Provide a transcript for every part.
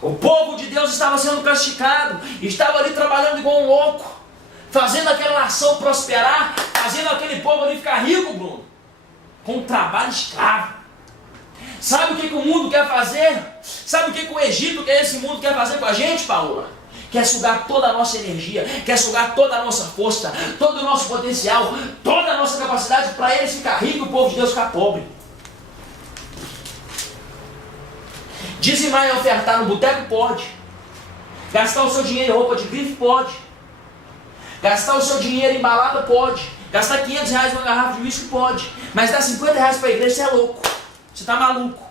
O povo de Deus estava sendo castigado, estava ali trabalhando igual um louco, fazendo aquela nação prosperar, fazendo aquele povo ali ficar rico, Bruno, com um trabalho escravo. Sabe o que o mundo quer fazer? Sabe o que o Egito, que esse mundo quer fazer com a gente, Paola? Quer sugar toda a nossa energia, quer sugar toda a nossa força, todo o nosso potencial, toda a nossa capacidade para eles ficar ricos e o povo de Deus ficar pobre. Dizimar e ofertar no boteco pode. Gastar o seu dinheiro em roupa de grife pode. Gastar o seu dinheiro em balada pode. Gastar 500 reais numa garrafa de uísque pode. Mas dar 50 reais para a igreja, você é louco. Você está maluco.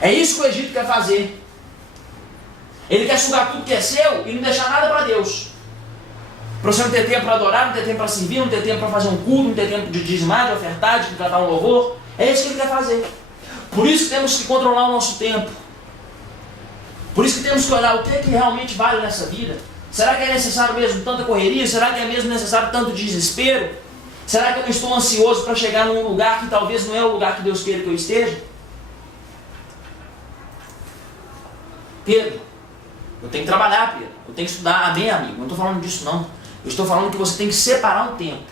É isso que o Egito quer fazer. Ele quer sugar tudo que é seu e não deixar nada para Deus. Para você não ter tempo para adorar, não ter tempo para servir, não ter tempo para fazer um culto, não ter tempo de dizimar, de ofertar, de cantar um louvor. É isso que ele quer fazer. Por isso que temos que controlar o nosso tempo. Por isso que temos que olhar o que realmente vale nessa vida. Será que é necessário mesmo tanta correria? Será que é mesmo necessário tanto desespero? Será que eu não estou ansioso para chegar num lugar que talvez não é o lugar que Deus queira que eu esteja? Pedro, eu tenho que trabalhar, Pedro. Eu tenho que estudar. Amém, amigo? Não estou falando disso, não. Eu estou falando que você tem que separar um tempo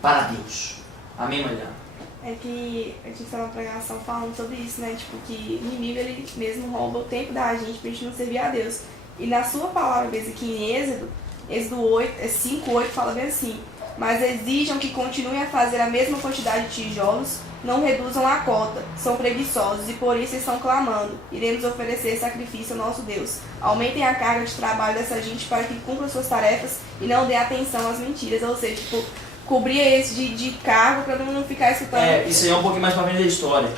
para Deus. Amém, Mariana? É que a gente estava na pregação falando sobre isso, né? Tipo, que o inimigo, ele mesmo rouba o tempo da gente pra gente não servir a Deus. E na sua palavra, mesmo aqui em Êxodo 5:8, fala bem assim: mas exijam que continuem a fazer a mesma quantidade de tijolos, não reduzam a cota, são preguiçosos e por isso estão clamando. Iremos oferecer sacrifício ao nosso Deus. Aumentem a carga de trabalho dessa gente para que cumpra suas tarefas e não dê atenção às mentiras. Ou seja, tipo, cobria esse de cargo para não ficar escutando. Isso aí é um pouquinho mais para frente da história.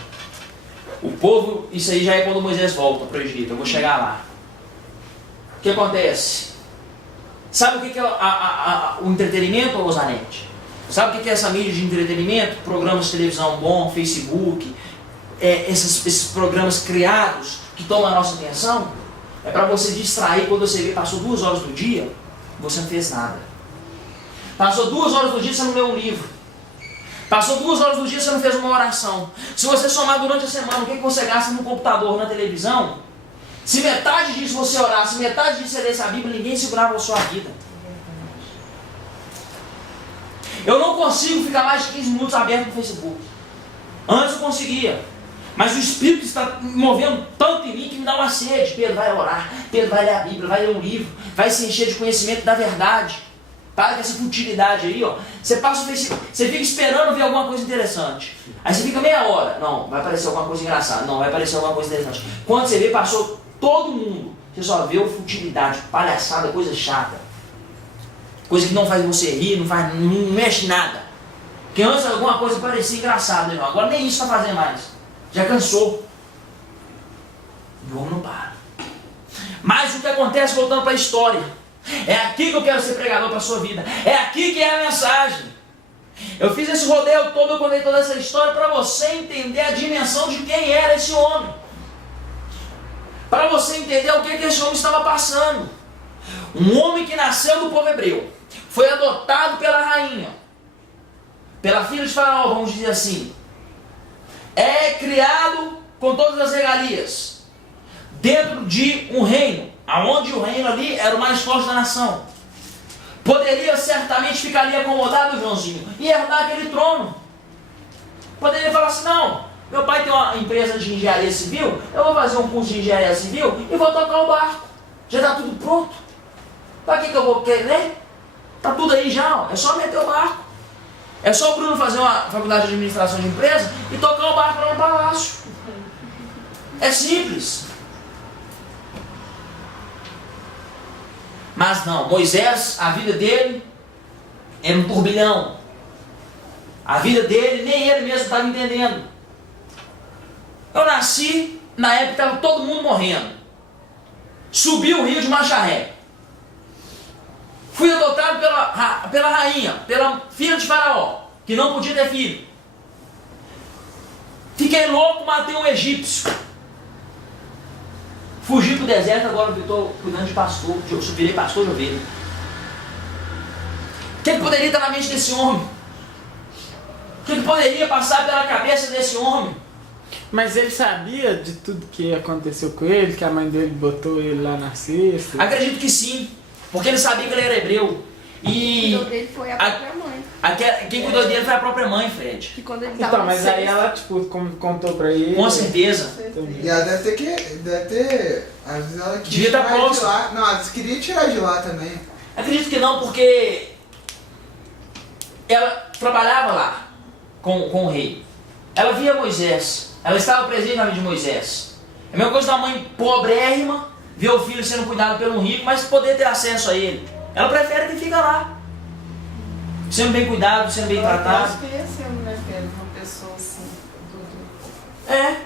O povo, isso aí já é quando Moisés volta para o Egito. Eu vou chegar lá. O que acontece? Sabe o que é o entretenimento, Rosanete? Sabe o que é essa mídia de entretenimento? Programas de televisão bom, Facebook, esses programas criados que tomam a nossa atenção. É para você distrair quando você vê, passou 2 horas do dia, você não fez nada. Passou 2 horas do dia, você não leu um livro. Passou 2 horas do dia, você não fez uma oração. Se você somar durante a semana o que você gasta no computador, na televisão, se metade disso você orar, se metade disso você lesse a Bíblia, ninguém segurava a sua vida. Eu não consigo ficar mais de 15 minutos aberto no Facebook. Antes eu conseguia. Mas o Espírito está me movendo tanto em mim que me dá uma sede. Pedro vai orar, Pedro vai ler a Bíblia, vai ler um livro, vai se encher de conhecimento da verdade. Para com essa futilidade aí, ó. Você passa o Facebook, você fica esperando ver alguma coisa interessante. Aí você fica meia hora. Não, vai aparecer alguma coisa engraçada. Não, vai aparecer alguma coisa interessante. Quando você vê, passou todo mundo. Você só vê futilidade, palhaçada, coisa chata. Coisa que não faz você rir, não mexe em nada. Porque antes alguma coisa parecia engraçada, irmão. Agora nem isso está fazendo mais. Já cansou. E o homem não para. Mas o que acontece, voltando para a história, é aqui que eu quero ser pregador para a sua vida. É aqui que é a mensagem. Eu fiz esse rodeio todo, eu contei toda essa história para você entender a dimensão de quem era esse homem. Para você entender o que esse homem estava passando. Um homem que nasceu do povo hebreu, foi adotado pela rainha, pela filha de Faraó, vamos dizer assim. É criado com todas as regalias, dentro de um reino, aonde o reino ali era o mais forte da nação. Poderia certamente ficar ali acomodado, Joãozinho, e herdar aquele trono. Poderia falar assim: não, meu pai tem uma empresa de engenharia civil, eu vou fazer um curso de engenharia civil e vou tocar o barco. Já está tudo pronto. Para que eu vou querer? Está tudo aí já, ó. É só meter o barco. É só o Bruno fazer uma faculdade de administração de empresa e tocar o barco lá no palácio. É simples. Mas não, Moisés, a vida dele era um turbilhão. A vida dele, nem ele mesmo estava entendendo. Eu nasci, na época estava todo mundo morrendo. Subi o rio de Macharré. Fui adotado pela rainha, pela filha de Faraó, que não podia ter filho. Fiquei louco, matei um egípcio. Fugi para o deserto, agora eu estou cuidando de pastor, eu virei pastor de ovelha. O que poderia estar na mente desse homem? O que poderia passar pela cabeça desse homem? Mas ele sabia de tudo que aconteceu com ele, que a mãe dele botou ele lá na cesta? Acredito que sim, porque ele sabia que ele era hebreu. E cuidou dele foi a própria mãe. Quem cuidou dele foi a própria mãe, Fred. Que quando ele tava Então, mas aí ela, tipo, contou pra ele. Com certeza. Entendi. E ela deve ter. Às vezes ela queria Devia estar tirar de próximo. lá. Não, ela queria tirar de lá também. Acredito que não, porque ela trabalhava lá com o rei. Ela via Moisés. Ela estava presente na vida de Moisés. É a mesma coisa da mãe pobrérrima, ver o filho sendo cuidado pelo rico, mas poder ter acesso a ele. Ela prefere que fica lá, sendo bem cuidado, sendo bem tratado. Nós conhecemos, né, Pedro? Uma pessoa assim, Dudu. É.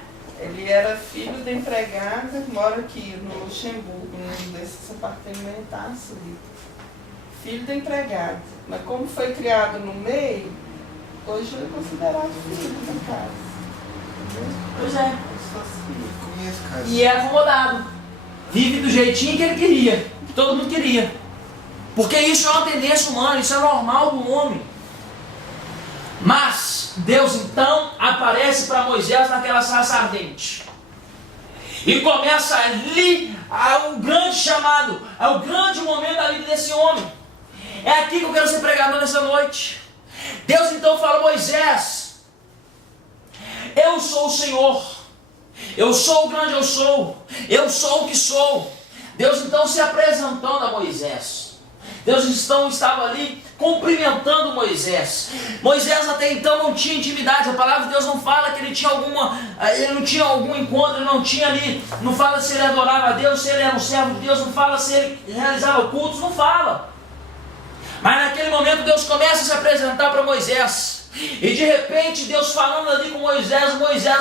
Ele era filho da empregada, mora aqui no Luxemburgo, num desses apartamentos ali. Filho da empregada. Mas como foi criado no meio, hoje ele é considerado filho da casa. Pois é. Conheço, cara. E é acomodado. Vive do jeitinho que ele queria, que todo mundo queria. Porque isso é uma tendência humana, isso é normal do homem. Mas Deus então aparece para Moisés naquela sarça ardente. E começa ali o grande chamado, o grande momento da vida desse homem. É aqui que eu quero ser pregador nessa noite. Deus então fala: Moisés, eu sou o Senhor. Eu sou o grande eu sou o que sou. Deus então se apresentando a Moisés. Deus então estava ali cumprimentando Moisés. Moisés até então não tinha intimidade. A palavra de Deus não fala que ele tinha algum encontro, ele não tinha ali, não fala se ele adorava a Deus, se ele era um servo de Deus, não fala se ele realizava cultos, não fala. Mas naquele momento Deus começa a se apresentar para Moisés. E de repente Deus falando ali com Moisés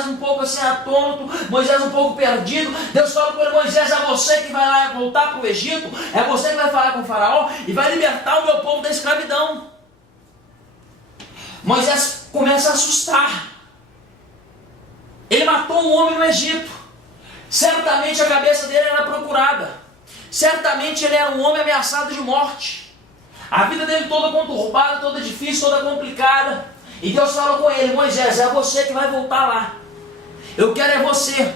um pouco assim atônito, Moisés um pouco perdido. Deus fala com ele: Moisés, é você que vai lá voltar para o Egito, é você que vai falar com o faraó e vai libertar o meu povo da escravidão. Moisés começa a assustar. Ele matou um homem no Egito. Certamente a cabeça dele era procurada. Certamente ele era um homem ameaçado de morte. A vida dele toda conturbada, toda difícil, toda complicada. E Deus fala com ele: Moisés, é você que vai voltar lá. Eu quero é você.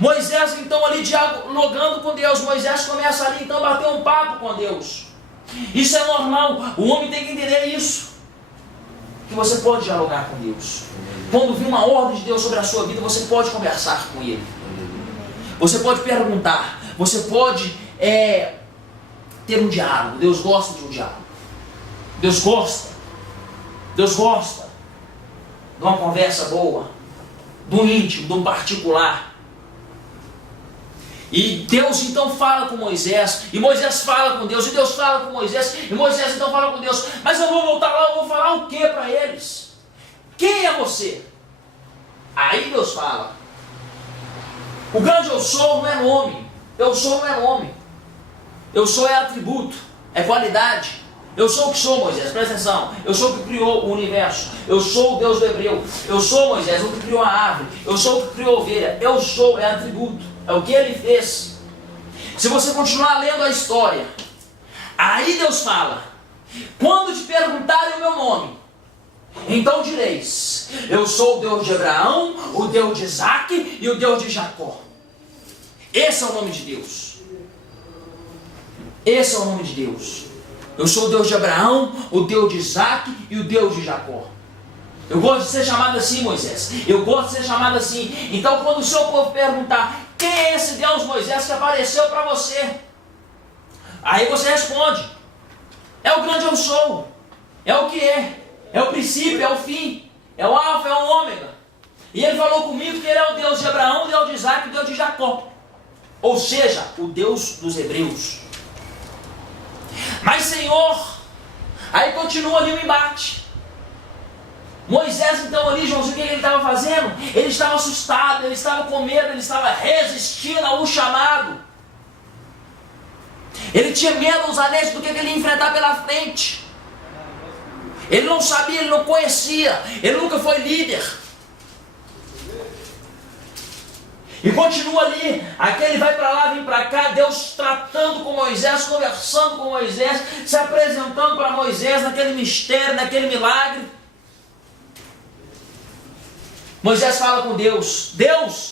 Moisés então ali dialogando com Deus. Moisés começa ali então a bater um papo com Deus. Isso é normal. O homem tem que entender isso. Que você pode dialogar com Deus. Quando vir uma ordem de Deus sobre a sua vida, você pode conversar com Ele. Você pode perguntar. Você pode ter um diálogo. Deus gosta de um diálogo. Deus gosta de uma conversa boa, do íntimo, do particular. E Deus então fala com Moisés, e Moisés fala com Deus, e Deus fala com Moisés, e Moisés então fala com Deus: mas eu vou voltar lá, eu vou falar o que para eles? Quem é você? Aí Deus fala: o grande eu sou não é nome, eu sou não é nome, eu sou é atributo, é qualidade. Eu sou o que sou, Moisés, presta atenção. Eu sou o que criou o universo. Eu sou o Deus do hebreu. Eu sou, Moisés, o que criou a árvore. Eu sou o que criou a ovelha. Eu sou, é atributo. É o que ele fez. Se você continuar lendo a história, aí Deus fala: quando te perguntarem o meu nome, então direis: eu sou o Deus de Abraão, o Deus de Isaac e o Deus de Jacó. Esse é o nome de Deus. Esse é o nome de Deus. Eu sou o Deus de Abraão, o Deus de Isaac e o Deus de Jacó. Eu gosto de ser chamado assim, Moisés. Eu gosto de ser chamado assim. Então, quando o seu povo perguntar: quem é esse Deus, Moisés, que apareceu para você? Aí você responde: é o grande eu sou. É o que é. É o princípio, é o fim. É o alfa, é o ômega. E ele falou comigo que ele é o Deus de Abraão, o Deus de Isaac e o Deus de Jacó. Ou seja, o Deus dos hebreus. Mas Senhor, aí continua ali o embate. Moisés então ali, Joãozinho, o que ele estava fazendo? Ele estava assustado, ele estava com medo, ele estava resistindo ao chamado. Ele tinha medo dos anéis do que ele ia enfrentar pela frente. Ele não sabia, ele não conhecia, ele nunca foi líder. E continua ali, aquele vai para lá, vem para cá, Deus tratando com Moisés, conversando com Moisés, se apresentando para Moisés naquele mistério, naquele milagre. Moisés fala com Deus. Deus,